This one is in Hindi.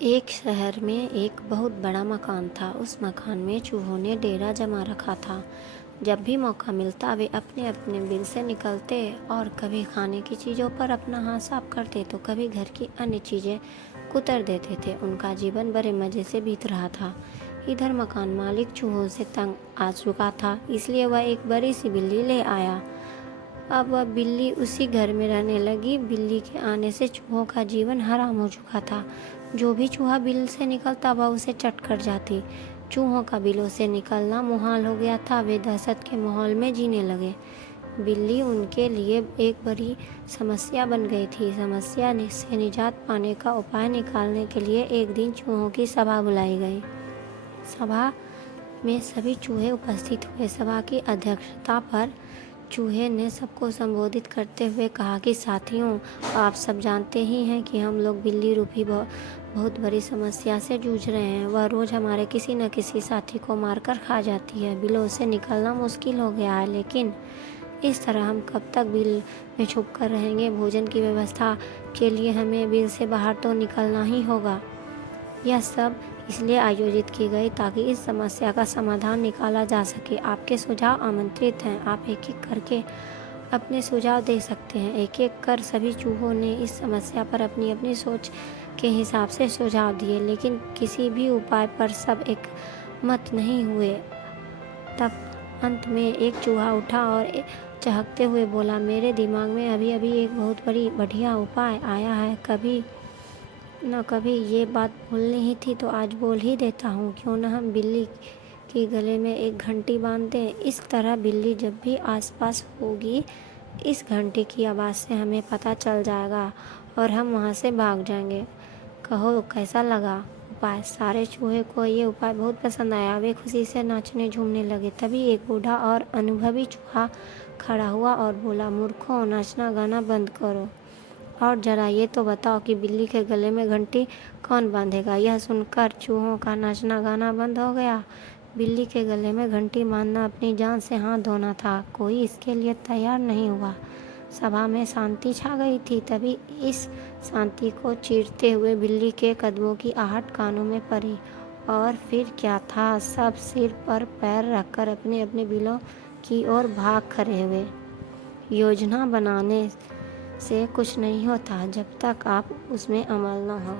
एक शहर में एक बहुत बड़ा मकान था। उस मकान में चूहों ने डेरा जमा रखा था। जब भी मौका मिलता वे अपने अपने बिल से निकलते और कभी खाने की चीज़ों पर अपना हाथ साफ करते तो कभी घर की अन्य चीज़ें कुतर देते थे। उनका जीवन बड़े मज़े से बीत रहा था। इधर मकान मालिक चूहों से तंग आ चुका था, इसलिए वह एक बड़ी सी बिल्ली ले आया। अब वह बिल्ली उसी घर में रहने लगी। बिल्ली के आने से चूहों का जीवन हराम हो चुका था। जो भी चूहा बिल से निकलता वह उसे चट कर जाती। चूहों का बिलों से निकलना मुहाल हो गया था। वे दहशत के माहौल में जीने लगे। बिल्ली उनके लिए एक बड़ी समस्या बन गई थी। समस्या से निजात पाने का उपाय निकालने के लिए एक दिन चूहों की सभा बुलाई गई। सभा में सभी चूहे उपस्थित हुए। सभा की अध्यक्षता पर चूहे ने सबको संबोधित करते हुए कहा कि साथियों, आप सब जानते ही हैं कि हम लोग बिल्ली रूपी बहुत बड़ी समस्या से जूझ रहे हैं। वह रोज़ हमारे किसी न किसी साथी को मारकर खा जाती है। बिलों से निकलना मुश्किल हो गया है, लेकिन इस तरह हम कब तक बिल में छुप कर रहेंगे। भोजन की व्यवस्था के लिए हमें बिल से बाहर तो निकलना ही होगा। यह सब इसलिए आयोजित की गई ताकि इस समस्या का समाधान निकाला जा सके। आपके सुझाव आमंत्रित हैं। आप एक एक करके अपने सुझाव दे सकते हैं। एक एक कर सभी चूहों ने इस समस्या पर अपनी अपनी सोच के हिसाब से सुझाव दिए, लेकिन किसी भी उपाय पर सब एक मत नहीं हुए। तब अंत में एक चूहा उठा और चहकते हुए बोला, मेरे दिमाग में अभी अभी एक बहुत बढ़िया उपाय आया है। कभी न कभी ये बात बोलनी ही थी तो आज बोल ही देता हूँ। क्यों न हम बिल्ली के गले में एक घंटी बांध दें। इस तरह बिल्ली जब भी आसपास होगी, इस घंटी की आवाज़ से हमें पता चल जाएगा और हम वहाँ से भाग जाएंगे। कहो कैसा लगा उपाय। सारे चूहे को ये उपाय बहुत पसंद आया। वे खुशी से नाचने झूमने लगे। तभी एक बूढ़ा और अनुभवी चूहा खड़ा हुआ और बोला, मूर्खों, नाचना गाना बंद करो और जरा ये तो बताओ कि बिल्ली के गले में घंटी कौन बांधेगा। यह सुनकर चूहों का नाचना गाना बंद हो गया। बिल्ली के गले में घंटी बांधना अपनी जान से हाथ धोना था। कोई इसके लिए तैयार नहीं हुआ। सभा में शांति छा गई थी। तभी इस शांति को चीरते हुए बिल्ली के कदमों की आहट कानों में पड़ी। और फिर क्या था, सब सिर पर पैर रखकर अपने अपने बिलों की ओर भाग खड़े हुए। योजना बनाने से कुछ नहीं होता जब तक आप उसमें अमल न हो।